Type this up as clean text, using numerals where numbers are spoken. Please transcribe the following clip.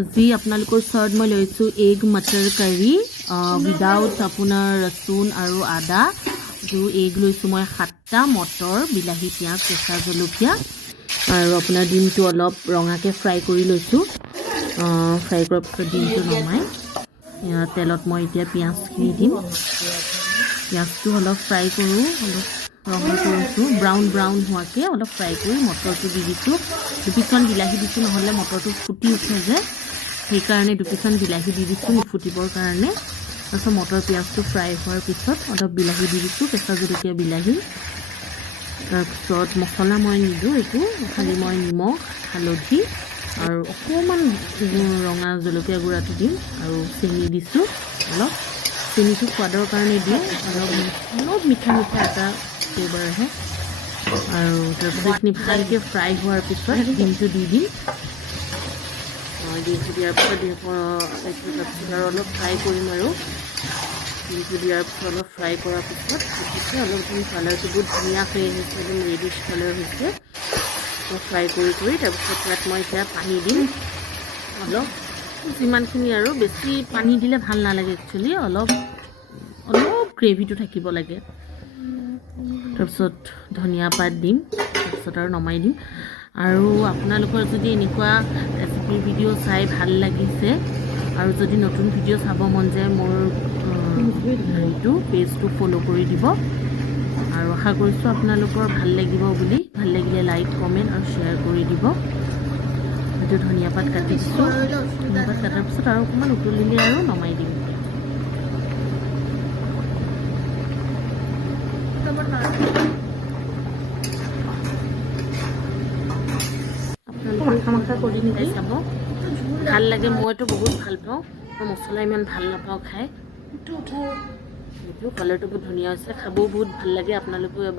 আজি আপোনালোকৰ ওচৰত মই লৈছোঁ এগ মটৰ কাৰী উইদাউট আপোনাৰ ৰচুন আৰু আদা। এগ লৈছোঁ মই 7টা, মটৰ, বিলাহী, পিঁয়াজ, কেঁচা জলকীয়া আৰু আপোনাৰ ডিমটো অলপ ৰঙাকৈ ফ্ৰাই কৰি লৈছোঁ। ফ্ৰাই কৰাৰ পিছত ডিমটো নমাই তেলত মই এতিয়া পিঁয়াজখিনি দিম। পিঁয়াজটো অলপ ফ্ৰাই কৰোঁ, অলপ ৰঙা কৰিছোঁ, ব্ৰাউন হোৱাকৈ অলপ ফ্ৰাই কৰি মটৰটো দি দিছোঁ। দুপিচমান বিলাহী দিছোঁ, নহ'লে মটৰটো ফুটি উঠে যে, সেইকাৰণে দুপিচমান বিলাহী দি দিছোঁ নুফুটিবৰ কাৰণে। তাৰপিছত মটৰ পিঁয়াজটো ফ্ৰাই হোৱাৰ পিছত অলপ বিলাহী দি দিছোঁ, কেঁচা জলকীয়া, বিলাহী। তাৰপিছত মছলা মই নিদিওঁ একো, খালি মই নিমখ, হালধি আৰু অকণমান ৰঙা জলকীয়া গুড়াটো দিম আৰু চেনি দিছোঁ অলপ। চেনিটো সোৱাদৰ কাৰণে দিওঁ, অলপ মিঠা এটা ফ্লেভাৰ আহে। আৰু তাৰপিছত এইখিনি ভালকৈ ফ্ৰাই হোৱাৰ পিছত ডিমটো দি দিম। ডিমটো দিয়াৰ পিছত তাৰপিছত আৰু অলপ ফ্ৰাই কৰিম আৰু ডিমটো দিয়াৰ পিছত অলপ ফ্ৰাই কৰাৰ পিছত অলপ কালাৰটো বহুত ধুনীয়া হৈ আহিছে, একদম ৰেডিছ কালাৰ হৈছে। ফ্ৰাই কৰি তাৰপিছত ইয়াত মই এতিয়া পানী দিম অলপ, যিমানখিনি আৰু, বেছি পানী দিলে ভাল নালাগে একচুৱেলি, অলপ গ্ৰেভিটো থাকিব লাগে। তাৰপিছত ধনিয়া পাত দিম, তাৰপিছত আৰু নমাই দিম। আৰু আপোনালোকৰ যদি এনেকুৱা ৰেচিপিৰ ভিডিঅ' চাই ভাল লাগিছে আৰু যদি নতুন ভিডিঅ' চাব মন যায়, মোৰ পেজটো ফ'ল' কৰি দিব। আৰু আশা কৰিছোঁ আপোনালোকৰ ভাল লাগিব বুলি। ভাল লাগিলে লাইক, কমেণ্ট আৰু শ্বেয়াৰ কৰি দিব। এইটো ধনিয়া পাত কাটি দিছোঁ, ধনিয়া পাত কটাৰ পিছত আৰু অকণমান উতলিলে আৰু নমাই দিম। আপোনালোকে কৰি খাই চাব, ভাল লাগে। মইতো বহুত ভাল পাওঁ, মই মছলা ইমান ভাল নাপাওঁ খাই। এইটো কালাৰটো বহুত ধুনীয়া হৈছে, খাবও বহুত ভাল লাগে। আপোনালোকেও এবাৰ